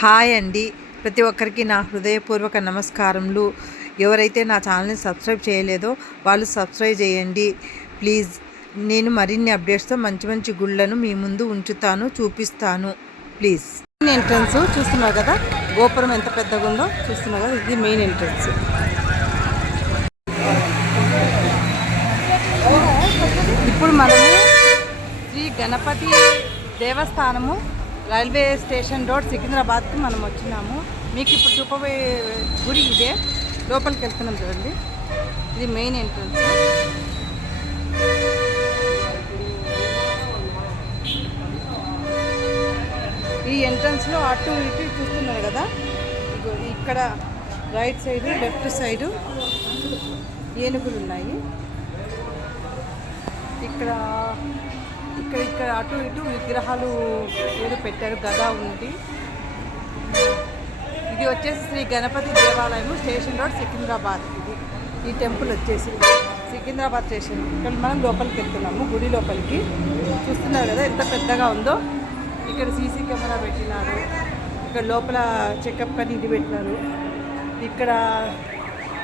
Hi అండి. ప్రతి ఒక్కరికి నా హృదయపూర్వక నమస్కారములు. ఎవరైతే నా ఛానల్ని సబ్స్క్రైబ్ చేయలేదో వాళ్ళు సబ్స్క్రైబ్ చేయండి ప్లీజ్. నేను మరిన్ని అప్డేట్స్తో మంచి మంచి గుళ్ళను మీ ముందు ఉంచుతాను, చూపిస్తాను ప్లీజ్. మెయిన్ ఎంట్రన్స్ చూస్తున్నారు కదా, గోపురం ఎంత పెద్దగా ఉందో చూస్తున్నారు కదా, ఇది మెయిన్ ఎంట్రన్స్. ఇప్పుడు మనము శ్రీ గణపతి దేవస్థానము రైల్వే స్టేషన్ రోడ్ సికింద్రాబాద్కి మనం వచ్చినాము. మీకు ఇప్పుడు చూపబోయే గుడి ఇదే. లోపలికి వెళ్తున్నాం చూడండి, ఇది మెయిన్ ఎంట్రన్స్. ఈ ఎంట్రన్స్లో అటు ఇటు చూస్తున్నారు కదా, ఇక్కడ రైట్ సైడు లెఫ్ట్ సైడు ఏనుగులు ఉన్నాయి. ఇక్కడ ఇక్కడ ఇక్కడ అటు ఇటు విగ్రహాలు ఏదో పెట్టారు, గదా ఉంది. ఇది వచ్చేసి శ్రీ గణపతి దేవాలయం, స్టేషన్ రోడ్ సికింద్రాబాద్. ఇది ఈ టెంపుల్ వచ్చేసి సికింద్రాబాద్ స్టేషన్. ఇక్కడ మనం లోపలికి వెళ్తున్నాము, గుడి లోపలికి. చూస్తున్నారు కదా ఎంత పెద్దగా ఉందో. ఇక్కడ సీసీ కెమెరా పెట్టినారు, ఇక్కడ లోపల చెకప్ అని ఇది పెట్టినారు. ఇక్కడ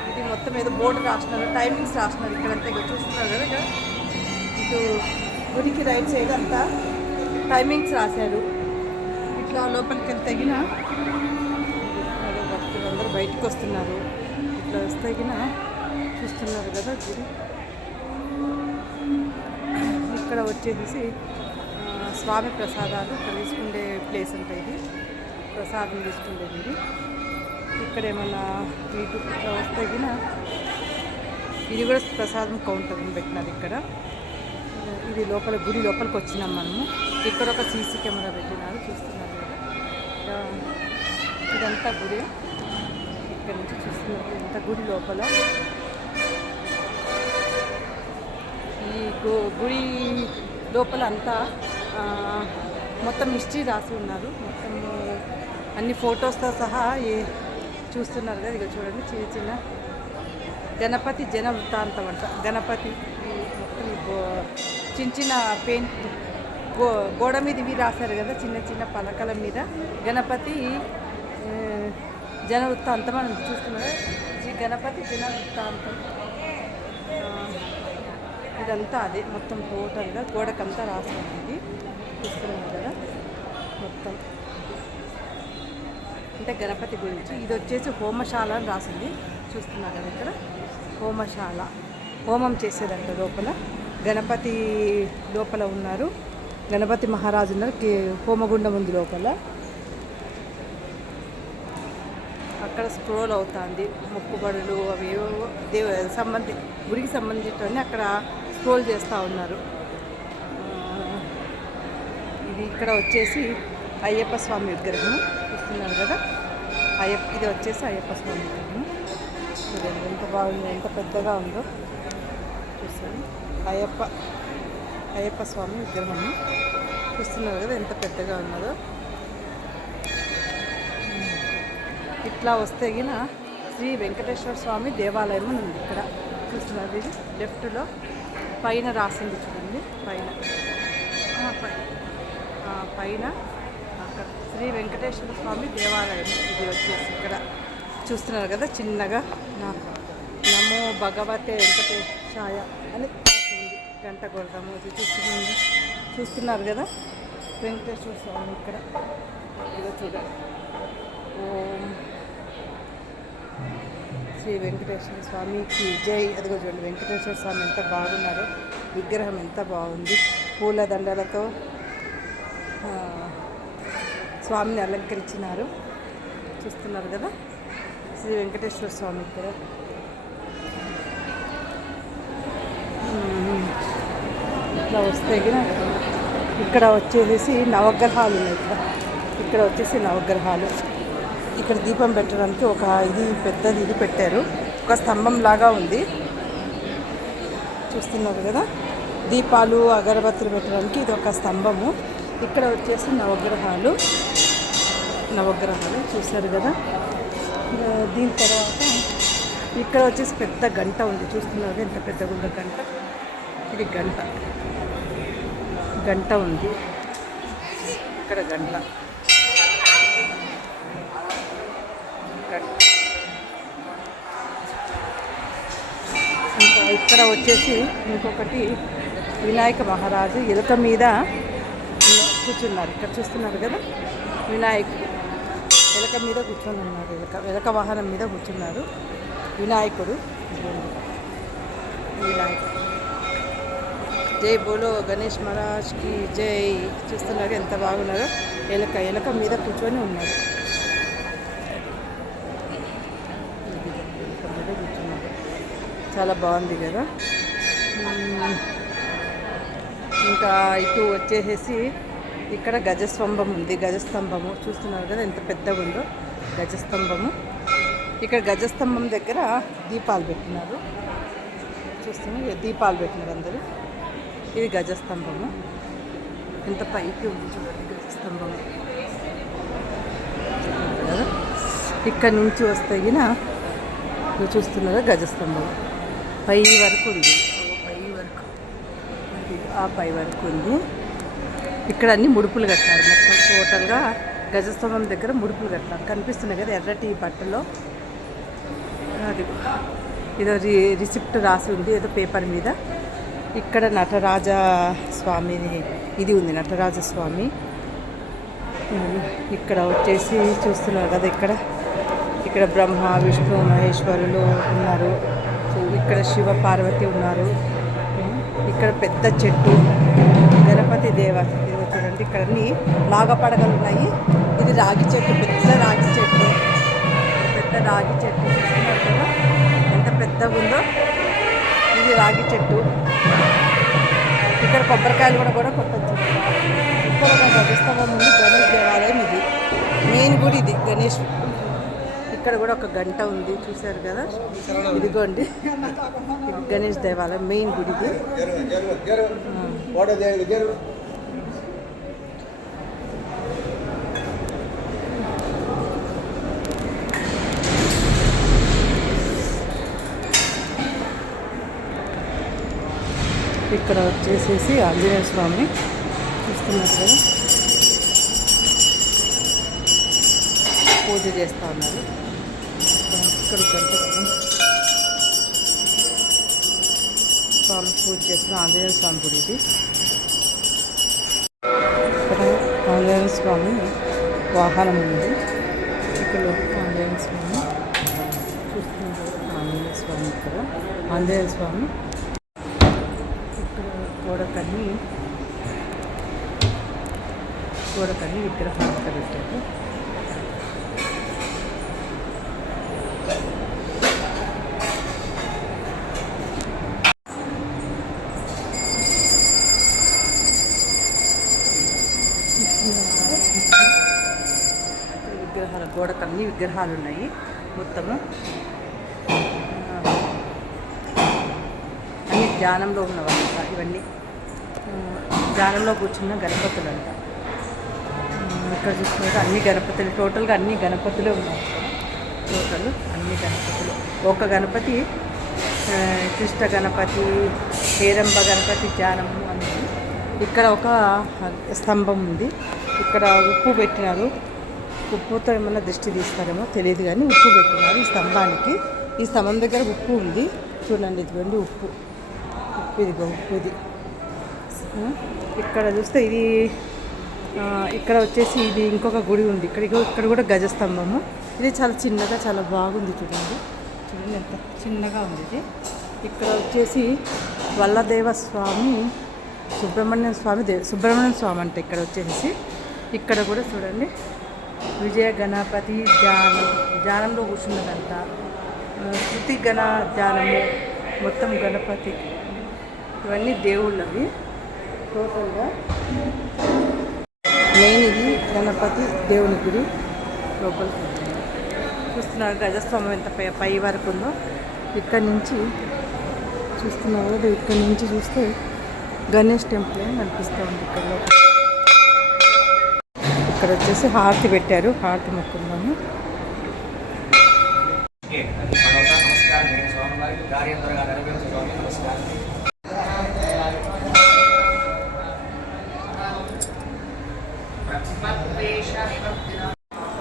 ఇది మొత్తం ఏదో బోర్డు రాసినారు, టైమింగ్స్ రాసినారు ఇక్కడంతా. ఇక్కడ చూస్తున్నారు కదా, ఇక్కడ ఇటు గుడికి రైట్ సైడ్ అంతా టైమింగ్స్ రాశారు. ఇట్లా లోపలికి తగిన భక్తులందరూ బయటకు వస్తున్నారు. ఇట్లా వస్తగిన చూస్తున్నారు కదా గుడి. ఇక్కడ వచ్చేసి స్వామి ప్రసాదాలు ఇక్కడ తీసుకుండే ప్లేస్ ఉంటాయి. ఇది ప్రసాదం తీసుకుండేది. ఇది ఇక్కడ ఏమన్నా ఇటు వస్తగిన ఇది కూడా ప్రసాదం కౌంటర్ పెట్టినారు ఇక్కడ. ఇది లోపల గుడి లోపలికి వచ్చినాం మనము. ఇక్కడ ఒక సీసీ కెమెరా పెట్టినారు, చూస్తున్నారు కదా. ఇదంతా గుడి, ఇక్కడ నుంచి చూస్తున్నారు ఇంత గుడి లోపల. ఈ గుడి లోపల అంతా మొత్తం హిస్టరీ రాసి ఉన్నారు. మొత్తం అన్ని ఫొటోస్తో సహా చూస్తున్నారు కదా. ఇక చూడండి, చిన్న చిన్న గణపతి జన వృత్తాంతం అంట. గణపతి మొత్తం చిన్న చిన్న పెయింట్ గోడ మీద ఇవి రాశారు కదా, చిన్న చిన్న పలకల మీద గణపతి జన వృత్తాంతం అని చూస్తున్నారు. శ్రీ గణపతి జన వృత్తాంతం ఇదంతా అదే మొత్తం టోటల్గా గోడకంతా రాస్తుంది. ఇది చూస్తున్నారు కదా మొత్తం, అంటే గణపతి గురించి. ఇది వచ్చేసి హోమశాల అని రాసింది, చూస్తున్నారు కదా. ఇక్కడ హోమశాల, హోమం చేసేదంట లోపల. గణపతి లోపల ఉన్నారు, గణపతి మహారాజు ఉన్నారు. హోమగుండం ఉంది లోపల. అక్కడ స్క్రోల్ అవుతుంది, మొక్కుబడులు అవి గుడికి సంబంధించినవన్నీ అక్కడ స్క్రోల్ చేస్తూ ఉన్నారు. ఇది ఇక్కడ వచ్చేసి అయ్యప్ప స్వామి విగ్రహం చూస్తున్నారు కదా. ఇది వచ్చేసి అయ్యప్ప స్వామి విగ్రహం. చూడండి ఎంత బాగుంది, ఎంత పెద్దగా ఉందో చూస్తాను. అయ్యప్ప స్వామి విగ్రహం చూస్తున్నారు కదా ఎంత పెద్దగా ఉన్నదో. ఇట్లా వస్తే గిన శ్రీ వెంకటేశ్వర స్వామి దేవాలయం ఉంది ఇక్కడ, చూస్తున్నారు. ఇది లెఫ్ట్లో పైన రాసింది చూడండి, పైన పైన అక్కడ శ్రీ వెంకటేశ్వర స్వామి దేవాలయం. ఇది వచ్చేసి ఇక్కడ చూస్తున్నారు కదా, చిన్నగా నమో భగవతే వెంకటేశాయ అని గంట కొడతాము. ఇది చూస్తున్నారు కదా వెంకటేశ్వర స్వామి ఇక్కడ. ఇదో చూడండి, ఓం శ్రీ వెంకటేశ్వర స్వామికి జై. అదిగో చూడండి వెంకటేశ్వర స్వామి ఎంత బాగున్నారో, విగ్రహం ఎంత బాగుంది. పూల దండలతో స్వామిని అలంకరించినారు, చూస్తున్నారు కదా శ్రీ వెంకటేశ్వర స్వామి ఇక్కడ. ఇట్లా వస్తే ఇక్కడ వచ్చేసి నవగ్రహాలు ఉన్నాయి. ఇక్కడ వచ్చేసి నవగ్రహాలు. ఇక్కడ దీపం పెట్టడానికి ఒక ఇది పెద్దది ఇది పెట్టారు, ఒక స్తంభం లాగా ఉంది, చూస్తున్నారు కదా. దీపాలు అగరబత్తులు పెట్టడానికి ఇది ఒక స్తంభము. ఇక్కడ వచ్చేసి నవగ్రహాలు చూస్తారు కదా. దీని తర్వాత ఇక్కడ వచ్చేసి పెద్ద గంట ఉంది, చూస్తున్నారు ఎంత పెద్దగా ఉందో గంట. ఇది గంట ఉంది ఇక్కడ. గంట ఇక్కడ వచ్చేసి ఇంకొకటి వినాయక మహారాజు ఎలుక మీద కూర్చున్నారు. ఇక్కడ చూస్తున్నారు కదా, వినాయకుడు ఎలుక మీద కూర్చొని ఉన్నారు. ఎలుక వాహనం మీద కూర్చున్నారు వినాయకుడు. వినాయకుడు జై బోలో గణేష్ మహారాజ్కి జై. చూస్తున్నారు ఎంత బాగున్నారో. ఎలుక మీద కూర్చొని ఉన్నారు. ఎలుక మీద కూర్చున్నారు, చాలా బాగుంది కదా. ఇంకా ఇటు వచ్చేసేసి ఇక్కడ గజస్తంభం ఉంది. గజస్తంభము చూస్తున్నారు కదా ఎంత పెద్దగా ఉందో గజస్తంభము. ఇక్కడ గజస్తంభం దగ్గర దీపాలు పెట్టినారు. చూస్తున్నారు దీపాలు పెట్టినారు అందరూ. ఇది గజస్తంభము, ఎంత పైకి ఉంది చూడండి గజస్తంభము కదా. ఇక్కడ నుంచి వస్తే చూస్తున్నారా గజస్తంభం పై వరకు ఉంది. పై వరకు ఉంది. ఇక్కడ అన్ని ముడుపులు కట్టారు. మొత్తం టోటల్గా గజస్తంభం దగ్గర ముడుపులు కట్టారు. కనిపిస్తున్నాయి కదా ఎర్రటి బట్టలో. అది ఏదో రిసిప్ట్ రాసి ఉంది ఏదో పేపర్ మీద. ఇక్కడ నటరాజ స్వామి ఇది ఉంది, నటరాజ స్వామి. ఇక్కడ వచ్చేసి చూస్తున్నారు కదా, ఇక్కడ బ్రహ్మ విష్ణు మహేశ్వరులు ఉన్నారు. ఇక్కడ శివ పార్వతి ఉన్నారు. ఇక్కడ పెద్ద చెట్టు గణపతి దేవత. ఇది చూడండి ఇక్కడ అన్ని నాగపడగలు ఉన్నాయి. ఇది రాగి చెట్టు, పెద్ద రాగి చెట్టు. చూస్తున్నారు కదా ఎంత పెద్దగా ఉందో. ఇది రాగి చెట్టు. ఇక్కడ కొబ్బరికాయలు కూడా కొట్టచ్చు. ఇక్కడ ఒక గజస్తంభం ఉంది. గణేష్ దేవాలయం ఇది మెయిన్ గుడి. ఇది గణేష్. ఇక్కడ కూడా ఒక గంట ఉంది చూశారు కదా. ఇదిగోండి ఇది గణేష్ దేవాలయం మెయిన్ గుడి ఇది. ఇక్కడ వచ్చేసేసి ఆంజనేయ స్వామి చూస్తున్నారు కదా, పూజ చేస్తూ ఉన్నారు. ఇక్కడ గంట స్వామి పూజ చేసిన ఆంజనేయ స్వామి గుడి ఇది. ఇక్కడ ఆంజనేయ స్వామి వాహనం ఉంది. ఇక్కడ ఆంజనేయ స్వామి చూస్తున్నారు. ఆంజనేయ స్వామి ఇక్కడ ఆంజనేయ స్వామి. ఇక్కడ గోడకన్నీ విగ్రహాలు పెట్టారు. గోడకన్నీ విగ్రహాలు ఉన్నాయి మొత్తము. అన్ని ధ్యానంలో ఉన్నవాళ్ళంట. ఇవన్నీ ధ్యానంలో కూర్చున్న గణపతులు అంట. ఇక్కడ చూసుకుంటే అన్ని గణపతులు, టోటల్గా అన్ని గణపతులే ఉన్నాయి. టోటల్ అన్ని గణపతులు. ఒక గణపతి కృష్ణ గణపతి, హేరంబ గణపతి ధ్యానము అనేది. ఇక్కడ ఒక స్తంభం ఉంది. ఇక్కడ ఉప్పు పెట్టినారు. ఉప్పుతో ఏమన్నా దృష్టి తీస్తారేమో తెలియదు కానీ ఉప్పు పెట్టినారు ఈ స్తంభానికి. ఈ స్తంభం దగ్గర ఉప్పు ఉంది చూడండి. ఇదిగోండి ఉప్పు. ఇదిగో ఉప్పు ఇది. ఇక్కడ చూస్తే ఇది ఇక్కడ వచ్చేసి ఇది ఇంకొక గుడి ఉంది. ఇక్కడ కూడా గజస్తంభము. ఇది చాలా చిన్నగా చాలా బాగుంది చూడండి. ఎంత చిన్నగా ఉంది ఇది. ఇక్కడ వచ్చేసి వల్లదేవ స్వామి, సుబ్రహ్మణ్యం స్వామి అంటే ఇక్కడ వచ్చేసి. ఇక్కడ కూడా చూడండి విజయ గణపతి ధ్యానంలో కూర్చున్నదంట. శృతి గణ ధ్యానము, మొత్తం గణపతి, ఇవన్నీ దేవుళ్ళవి టోటల్గా. మెయిన్ ఇది గణపతి దేవుని గుడి. లోపలికి చూస్తున్నారు గజస్తంభం ఎంత పై వరకు ఉందో. ఇక్కడ నుంచి చూస్తున్నారు కదా, ఇక్కడ నుంచి చూస్తే గణేష్ టెంపుల్ అని కనిపిస్తూ ఉంది. ఇక్కడ వచ్చేసి హారతి పెట్టారు. హారతి మొక్కుందాము.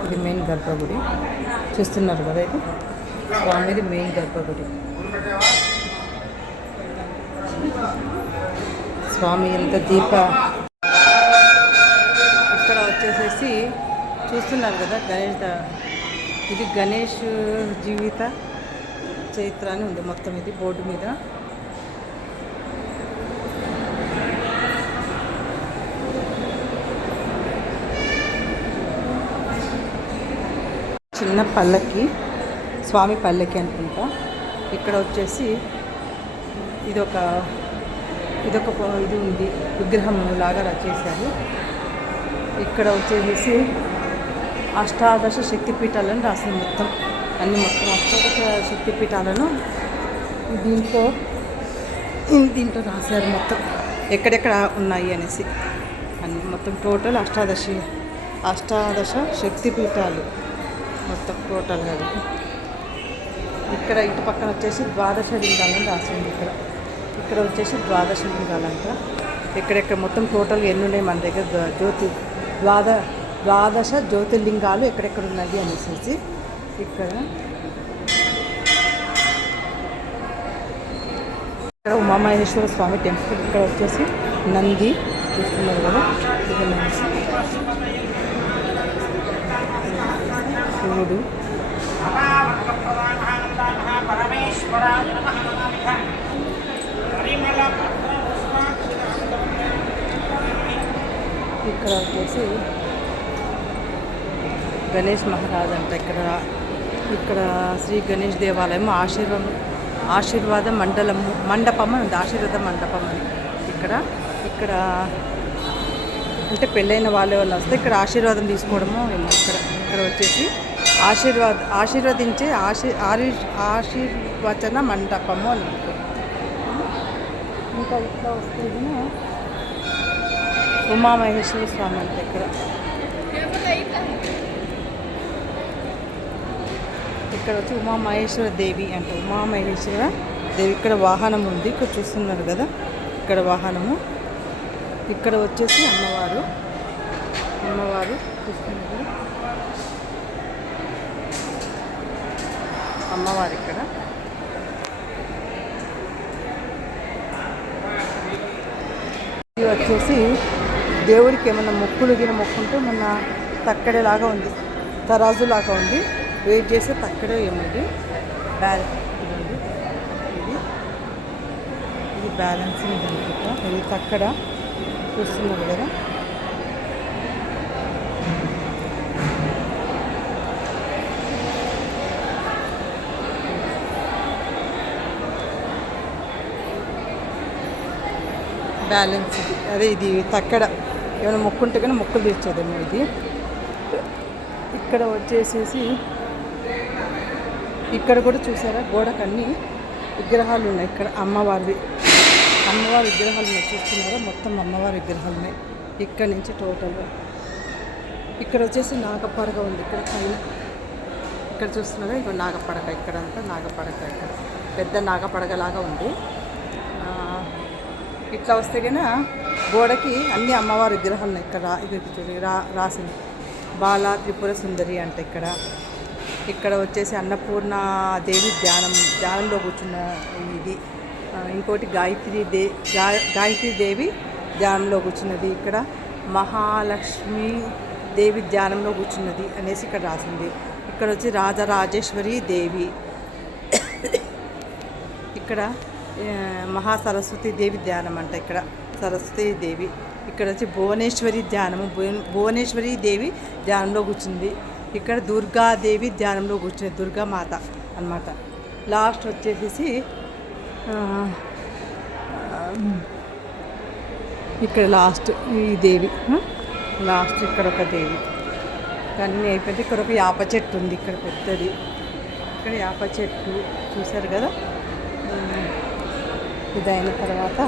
ఇది మెయిన్ గర్భగుడి చూస్తున్నారు కదా. ఇది స్వామిది మెయిన్ గర్భగుడి. స్వామి ఎంత దీప ఇక్కడ వచ్చేసేసి చూస్తున్నారు కదా ఇది గణేష్ జీవిత చరిత్ర అని ఉంది మొత్తం ఇది బోర్డు మీద. చిన్న పల్లకి స్వామి పల్లకి అనుకుంటా. ఇక్కడ వచ్చేసి ఇదొక ఇది ఉంది, విగ్రహం లాగా రచేశారు. ఇక్కడ వచ్చేసి అష్టాదశ శక్తిపీఠాలను రాసింది మొత్తం అష్టాదశ శక్తిపీఠాలను దీంట్లో రాశారు మొత్తం ఎక్కడెక్కడ ఉన్నాయి అనేసి అన్ని మొత్తం టోటల్ అష్టాదశ శక్తిపీఠాలు మొత్తం టోటల్గా. ఇక్కడ ఇటు పక్కన వచ్చేసి ద్వాదశ లింగాలను రాసింది. ఇక్కడ వచ్చేసి ద్వాదశ లింగాలంట. ఎక్కడెక్కడ మొత్తం టోటల్గా ఎన్ని ఉన్నాయి మన దగ్గర ద్వాదశ జ్యోతిర్లింగాలు ఎక్కడెక్కడ ఉన్నాయి అనేసి. ఇక్కడ ఉమామహేశ్వర స్వామి టెంపుల్. ఇక్కడ వచ్చేసి నంది చూస్తున్నారు కదా, శివుడు. ఇక్కడ వచ్చేసి గణేష్ మహారాజ్ అంట. ఇక్కడ శ్రీ గణేష్ దేవాలయం ఆశీర్వాద మండపం అని ఉంది. ఆశీర్వాద మండపం అని ఇక్కడ అంటే పెళ్ళైన వాళ్ళే వాళ్ళు వస్తే ఇక్కడ ఆశీర్వాదం తీసుకోవడము. ఇక్కడ వచ్చేసి ఆశీర్వదించే ఆశీర్వచన మండపము అని. ఇంకా ఇట్లా వస్తే ఉమామహేశ్వర స్వామి అంటే ఇక్కడ వచ్చి ఉమామహేశ్వర దేవి అంటే ఉమామహేశ్వర దేవి. ఇక్కడ వాహనం ఉంది, ఇక్కడ చూస్తున్నారు కదా, ఇక్కడ వాహనము. ఇక్కడ వచ్చేసి అమ్మవారు చూస్తున్నారు, అమ్మవారు. ఇక్కడ ఇది వచ్చేసి దేవుడికి ఏమన్నా మొక్కుంటే మొన్న తక్కడేలాగా ఉంది, తరాజులాగా ఉంది. వెయిట్ చేస్తే తక్కడే ఏముంది ఇది బ్యాలెన్సింగ్ అనుకుంటా. ఇది తక్కడ చూస్తున్నారు కదా. బ్యాలెన్స్ ఇది తక్కడ ఏమైనా మొక్కుంటే కానీ మొక్కులు తీర్చేదేమో ఇది. ఇక్కడ వచ్చేసేసి ఇక్కడ కూడా చూసారా, గోడకన్నీ విగ్రహాలు ఉన్నాయి. ఇక్కడ అమ్మవారి విగ్రహాలు ఉన్నాయి, చూస్తున్నారా, మొత్తం అమ్మవారి విగ్రహాలు ఉన్నాయి. ఇక్కడ నుంచి టోటల్గా ఇక్కడ వచ్చేసి నాగపడగ ఉంది. ఇక్కడ పైన ఇక్కడ చూస్తున్నారా, ఇక్కడ నాగపడగ, ఇక్కడంతా నాగపడగ, ఇక్కడ పెద్ద నాగపడగలాగా ఉంది. ఇట్లా వస్తే కన్నా గోడకి అన్ని అమ్మవారి విగ్రహాలు ఉన్నాయి. ఇక్కడ రాసింది బాలా త్రిపుర సుందరి అంటే. ఇక్కడ వచ్చేసి అన్నపూర్ణ దేవి ధ్యానంలో కూర్చున్న ఇది. ఇంకోటి గాయత్రీ దేవి ధ్యానంలో కూర్చున్నది. ఇక్కడ మహాలక్ష్మి దేవి ధ్యానంలో కూర్చున్నది అనేసి ఇక్కడ రాసింది. ఇక్కడ వచ్చి రాజరాజేశ్వరి దేవి. ఇక్కడ మహాసరస్వతి దేవి ధ్యానం అంట. ఇక్కడ సరస్వతి దేవి. ఇక్కడ వచ్చి భువనేశ్వరి దేవి ధ్యానంలో కూర్చుంది. ఇక్కడ దుర్గాదేవి ధ్యానంలో కూర్చుంది, దుర్గామాత అన్నమాట. లాస్ట్ వచ్చేసి ఇక్కడ లాస్ట్ ఈ దేవి, లాస్ట్ ఇక్కడ ఒక దేవి. అన్నీ అయిపోయింది. ఇక్కడ ఒక యాప చెట్టు ఉంది, ఇక్కడ పెద్దది. ఇక్కడ యాప చెట్టు చూసారు కదా. ఇదైన తర్వాత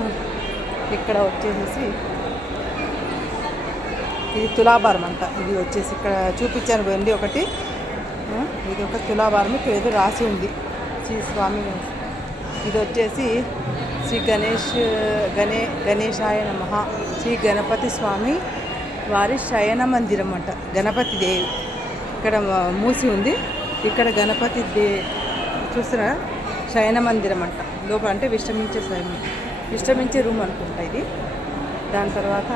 ఇక్కడ వచ్చేసి ఇది తులాభారం అంట. ఇది వచ్చేసి ఇక్కడ చూపించాను పోయింది ఒకటి. ఇది ఒక తులాభారం. ఇక్కడ ఏదో రాసి ఉంది శ్రీ స్వామి. ఇది వచ్చేసి శ్రీ గణేశాయ నమః, శ్రీ గణపతి స్వామి వారి శయన మందిరం అంట. గణపతి దేవి ఇక్కడ మూసి ఉంది. ఇక్కడ గణపతి చూస్తున్నా శయన మందిరం అంట. లోపల అంటే విశ్రమించే రూమ్ అనుకుంటా ఇది. దాని తర్వాత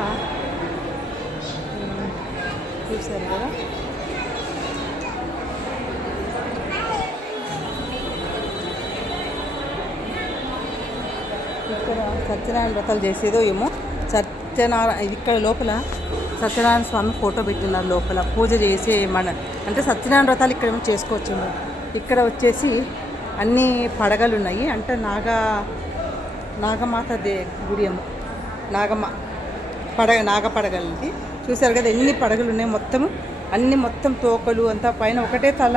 చూసారు కదా ఇక్కడ సత్యనారాయణ వ్రతాలు చేసేదో ఏమో. సత్యనారాయణ ఇక్కడ లోపల సత్యనారాయణ స్వామి ఫోటో పెట్టున్నారు లోపల పూజ చేసే అంటే సత్యనారాయణ వ్రతాలు ఇక్కడ ఏమో చేసుకోవచ్చు. ఇక్కడ వచ్చేసి అన్ని పడగలు ఉన్నాయి. అంటే నాగమాత గుడి ఏమో నాగపడగలది. చూసారు కదా ఎన్ని పడగలు ఉన్నాయి. మొత్తం తోకలు అంతా పైన ఒకటే తల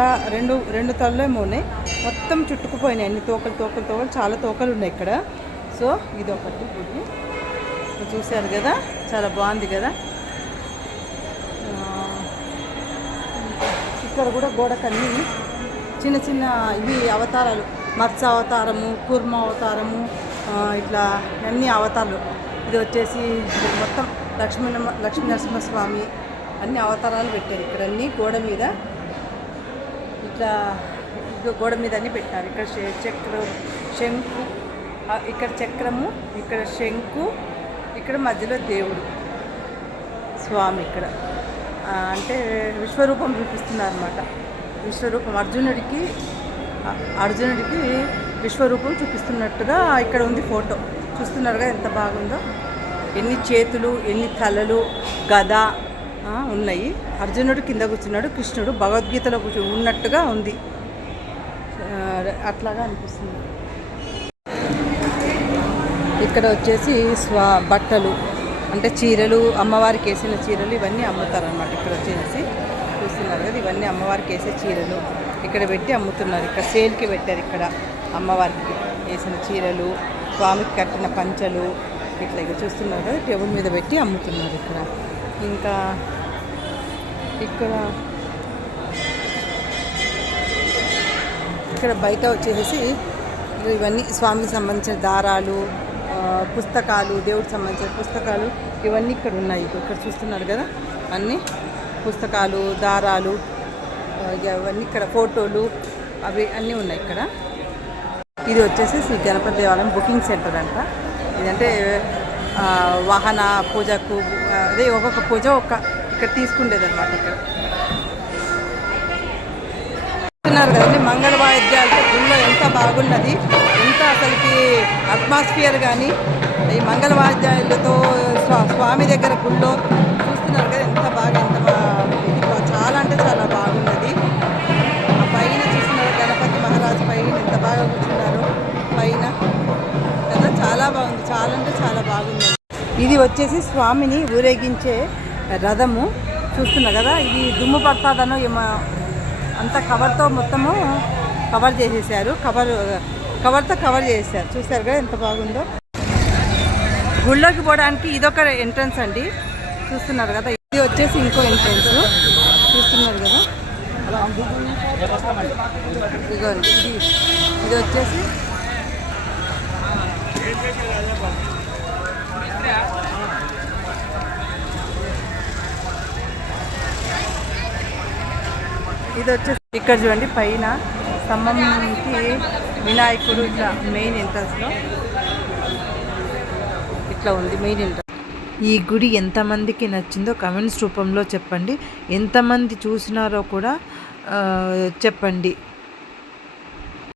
రెండు తలలు ఏమో ఉన్నాయి. మొత్తం చుట్టుకుపోయినాయి అన్ని తోకలు చాలా తోకలు ఉన్నాయి ఇక్కడ. సో ఇది ఒకటి గుడి చూసారు కదా, చాలా బాగుంది కదా. ఇక్కడ కూడా గోడకన్నీ చిన్న ఇవి అవతారాలు, మత్స్య అవతారము, కూర్మ అవతారము, ఇట్లా అన్ని అవతారాలు. ఇది వచ్చేసి మొత్తం లక్ష్మీ నరసింహస్వామి అన్ని అవతారాలు పెట్టారు ఇక్కడ. అన్నీ గోడ మీద ఇట్లా గోడ మీద అన్నీ పెట్టారు. ఇక్కడ శంకు, ఇక్కడ చక్రము, ఇక్కడ శంకు, ఇక్కడ మధ్యలో దేవుడు స్వామి. ఇక్కడ అంటే విశ్వరూపం చూపిస్తున్నారు అన్నమాట. విశ్వరూపం అర్జునుడికి విశ్వరూపం చూపిస్తున్నట్టుగా ఇక్కడ ఉంది ఫోటో. చూస్తున్నారు కదా ఎంత బాగుందో. ఎన్ని చేతులు, ఎన్ని తలలు, గద ఉన్నాయి. అర్జునుడు కింద కూర్చున్నాడు, కృష్ణుడు భగవద్గీతలో ఉన్నట్టుగా ఉంది. అట్లాగా అనిపిస్తుంది. ఇక్కడ వచ్చేసి బట్టలు అంటే చీరలు, అమ్మవారికి వేసిన చీరలు ఇవన్నీ అమ్ముతారనమాట. ఇక్కడ వచ్చేసి చూస్తున్నారు కదా ఇవన్నీ అమ్మవారికి వేసే చీరలు ఇక్కడ పెట్టి అమ్ముతున్నారు. ఇక్కడ సేల్కి పెట్టారు. ఇక్కడ అమ్మవారికి వేసిన చీరలు, స్వామికి కట్టిన పంచలు ఇట్లా ఇక చూస్తున్నారు కదా టేబుల్ మీద పెట్టి అమ్ముతున్నారు ఇక్కడ. ఇంకా ఇక్కడ బయట వచ్చేసి ఇవన్నీ స్వామికి సంబంధించిన దారాలు, పుస్తకాలు, దేవుడికి సంబంధించిన పుస్తకాలు ఇవన్నీ ఇక్కడ ఉన్నాయి. ఇక్కడ చూస్తున్నారు కదా అన్నీ పుస్తకాలు, దారాలు ఇవన్నీ ఇక్కడ ఫోటోలు అవి అన్నీ ఉన్నాయి ఇక్కడ. ఇది వచ్చేసి శ్రీ గణపతి దేవాలయం బుకింగ్ సెంటర్ అంట. ఇదంటే వాహన పూజకు అదే ఒక్కొక్క పూజ ఇక్కడ తీసుకుండేది అనమాట. ఇక్కడ చూస్తున్నారు కదండి మంగళ వాయిద్యాలతో గుళ్ళో ఎంత బాగున్నది, ఎంత అసలుకి అట్మాస్ఫియర్ కానీ ఈ మంగళ వాయిద్యాలతో స్వామి దగ్గర గుళ్ళో చూస్తున్నారు కదా ఎంత బాగా చాలా అంటే చాలా బాగున్నది. ఆ పైన చూస్తున్నారు గణపతి మహారాజు పైన ఎంత బాగా కూర్చున్నారు పైన కదా, చాలా బాగుంది. చాలా అంటే చాలా బాగుంది. ఇది వచ్చేసి స్వామిని ఊరేగించే రథము చూస్తున్నారు కదా. ఇది దుమ్ము పడతాదనో ఏమో అంతా కవర్తో మొత్తము కవర్ చేసేసారు. కవర్తో కవర్ చేసేసారు. చూసారు కదా ఎంత బాగుందో. గుళ్ళోకి పోవడానికి ఇదొక ఎంట్రన్స్ అండి. చూస్తున్నారు కదా ఇది వచ్చేసి ఇంకో ఎంట్రన్స్ చూస్తున్నారు కదా. ఇదిగోండి ఇది వచ్చేసి ఇక్కడ చూడండి పైన స్తంభంకి వినాయకుడు ఇట్లా మెయిన్ ఎంట్రన్స్లో ఇట్లా ఉంది మెయిన్ ఎంట్రన్స్. ఈ గుడి ఎంతమందికి నచ్చిందో కమెంట్స్ రూపంలో చెప్పండి. ఎంతమంది చూసినారో కూడా చెప్పండి.